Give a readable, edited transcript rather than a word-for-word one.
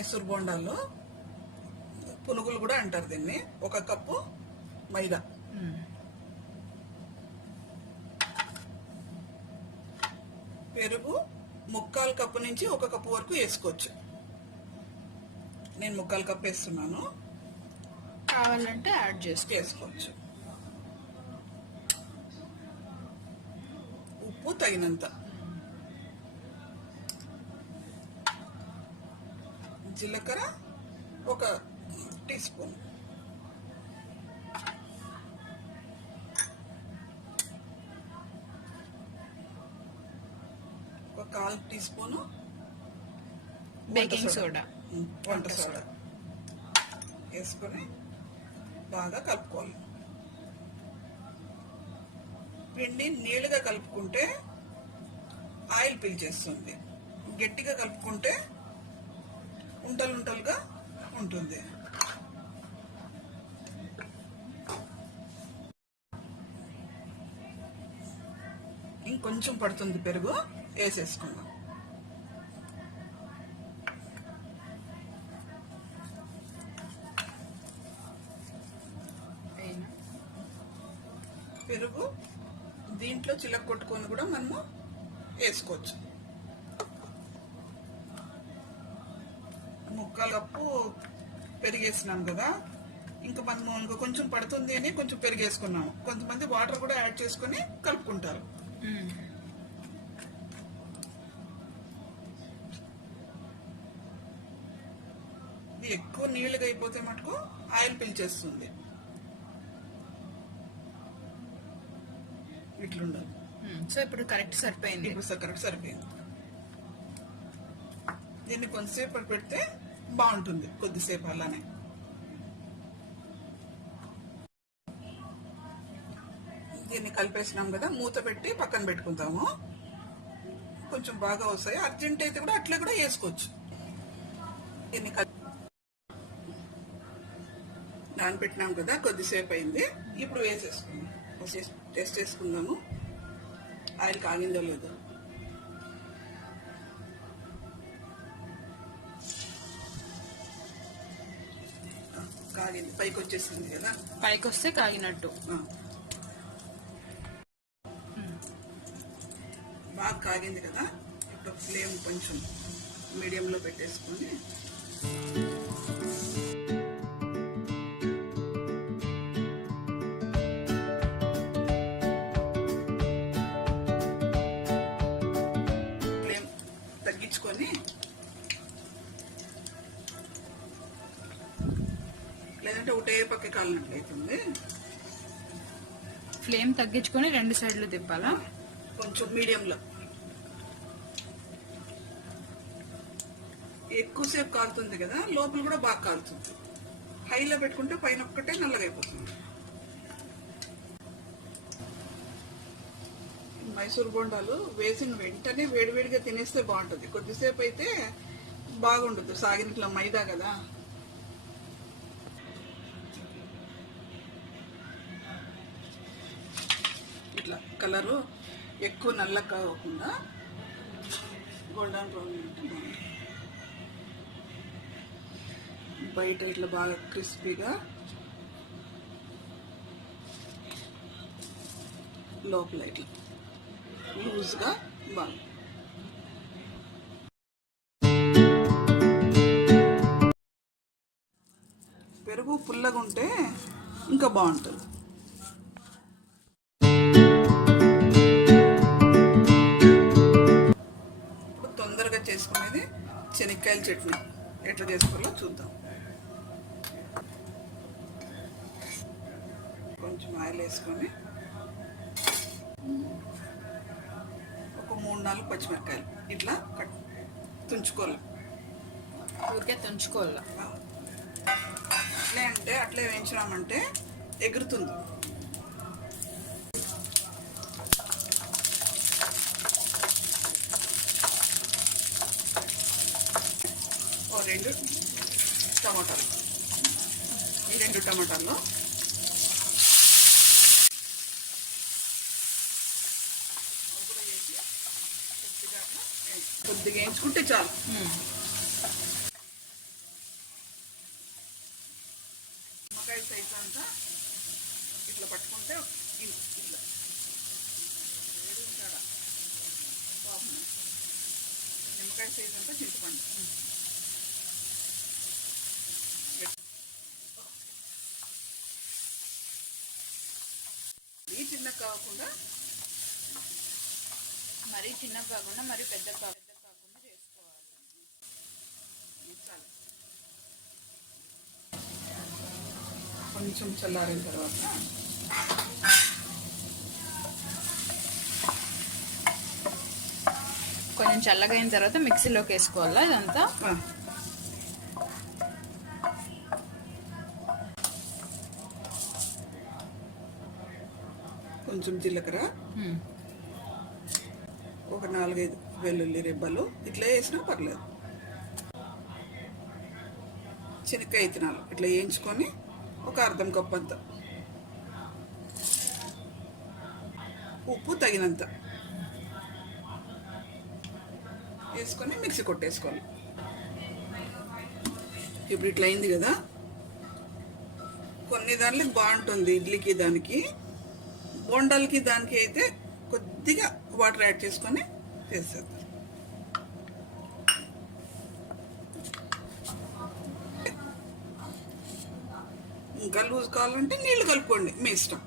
మైసూర్ బోండాలు పునుగులు కూడా అంటారు దీన్ని. 1 కప్పు మైదా, పెరుగు 3/4 కప్పు నుంచి 1 కప్పు వరకు వేసుకోవచ్చు. నేను 3/4 కప్పు వేస్తున్నాను, కావాలంటే యాడ్ చేసుకోవచ్చు. ఉప్పు తగినంత, జీలకర్ర 1 టీ స్పూన్, ఒక 1/4 టీ స్పూను బేకింగ్ సోడా, వంట సోడా వేసుకొని బాగా కలుపుకోవాలి. పిండి నీళ్ళుగా కలుపుకుంటే ఆయిల్ పీల్చేస్తుంది, గట్టిగా కలుపుకుంటే ఉంటలుగా ఉంటుంది. ఇంకొంచెం పడుతుంది పెరుగు, వేసేసుకుందాం. పెరుగు దీంట్లో చిలక కొట్టుకొని కూడా మనము వేసుకోవచ్చు. 1/4 కప్పు పెరిగేసినాం కదా, ఇంకా మనము ఇంకా కొంచెం పడుతుంది అని కొంచెం పెరిగేసుకున్నాము. కొంతమంది వాటర్ కూడా యాడ్ చేసుకొని కలుపుకుంటారు. ఇది ఎక్కువ నీళ్ళుగా అయిపోతే మటుకు ఆయిల్ పీల్చేస్తుంది. ఇట్లుండాలి. సో ఇప్పుడు కరెక్ట్ సరిపోయింది. కరెక్ట్ సరిపోయింది. దీన్ని కొంతసేపు పెడితే బాగుంటుంది, కొద్దిసేపు అలానే. దీన్ని కలిపేసినాం కదా, మూత పెట్టి పక్కన పెట్టుకుంటాము. కొంచెం బాగా వస్తాయి. అర్జెంట్ అయితే కూడా అట్లా కూడా వేసుకోవచ్చు. దీన్ని నానబెట్టినాం కదా, కొద్దిసేపు అయింది. ఇప్పుడు వేసేసుకుందాం. టెస్ట్ చేసుకుందాము ఆయిల్ కాగిందో లేదో. కాగింది, పైకి వచ్చేసింది కదా. పైకి వస్తే కాగినట్టు. బాగా కాగింది కదా. ఇప్పుడు ఫ్లేమ్ కొంచెం మీడియంలో పెట్టేసుకొని తగ్గించుకొని, లేదంటే ఒకటే పక్క కాలినట్లయితుంది. ఫ్లేమ్ తగ్గించుకొని 2 సైడ్లు తిప్పాలా? కొంచెం మీడియంలో. ఎక్కువసేపు కాలుతుంది కదా, లోపల కూడా బాగా కాలుతుంది. హైలో పెట్టుకుంటే పైన ఒక్కటే నల్లగా అయిపోతుంది. మైసూర్ బోండాలు వేసిన వెంటనే వేడివేడిగా తినేస్తే బాగుంటుంది. కొద్దిసేపు అయితే బాగుంటుంది, సాగినట్ల మైదా కదా. ఇట్లా కలరు ఎక్కువ నల్ల కాకుండా గోల్డెన్ బ్రౌన్ అంటే బాగుంటుంది. బయట ఇట్లా బాగా క్రిస్పీగా, లోపల ఇట్లా లూజ్గా బాగా. పెరుగు పుల్లగా ఉంటే ఇంకా బాగుంటుంది. ఇప్పుడు తొందరగా చేసుకునేది శనక్కాయల చట్నీ ఎట్లా చేసుకోవాలో చూద్దాం. కొంచెం ఆయిల్ వేసుకొని ఒక 3-4 పచ్చిమిరపకాయలు ఇట్లా తుంచుకోవాలి. ఊరికే తుంచుకోవాలా? అట్లే అంటే అట్లే వేయించినామంటే ఎగురుతుంది. ఓ 2 టమాటాలు, ఈ 2 టమాటాలు కొద్దిగా వేయించుకుంటే చాలు. నిమ్మకాయ సైజు అంతా ఇట్లా పట్టుకుంటే ఇట్లా వేడి ఉంటాడా పాపం. నిమ్మకాయ సైజు అంతా చింతపండు ఈ చిన్న కాకుండా మరీ చిన్న కాకుండా మరీ పెద్ద కాకుండా చేసుకోవాలి. చాలు. కొంచెం చల్లారిన తర్వాత కొంచెం చల్లగా అయిన తర్వాత మిక్సీలోకి వేసుకోవాలా ఇదంతా. కొంచెం జీలకర్ర, ఒక 4-5 వెల్లుల్లి రెబ్బలు ఇట్లా వేసినా పర్లేదు. శనక్కాయ విత్తనాలు ఇట్లా వేయించుకొని ఒక అర్ధం కప్పు అంత, ఉప్పు తగినంత వేసుకొని మిక్సీ కొట్టేసుకోవాలి. ఇప్పుడు ఇట్లా అయింది కదా. కొన్ని దాంట్లోకి బాగుంటుంది ఇడ్లీకి, దానికి బోండాలకి దానికి అయితే కొద్దిగా వాటర్ యాడ్ చేసుకొని చేసేద్దాం. ఇంకా లూజ్ కావాలంటే నీళ్లు కలుపుకోండి, మీ ఇష్టం.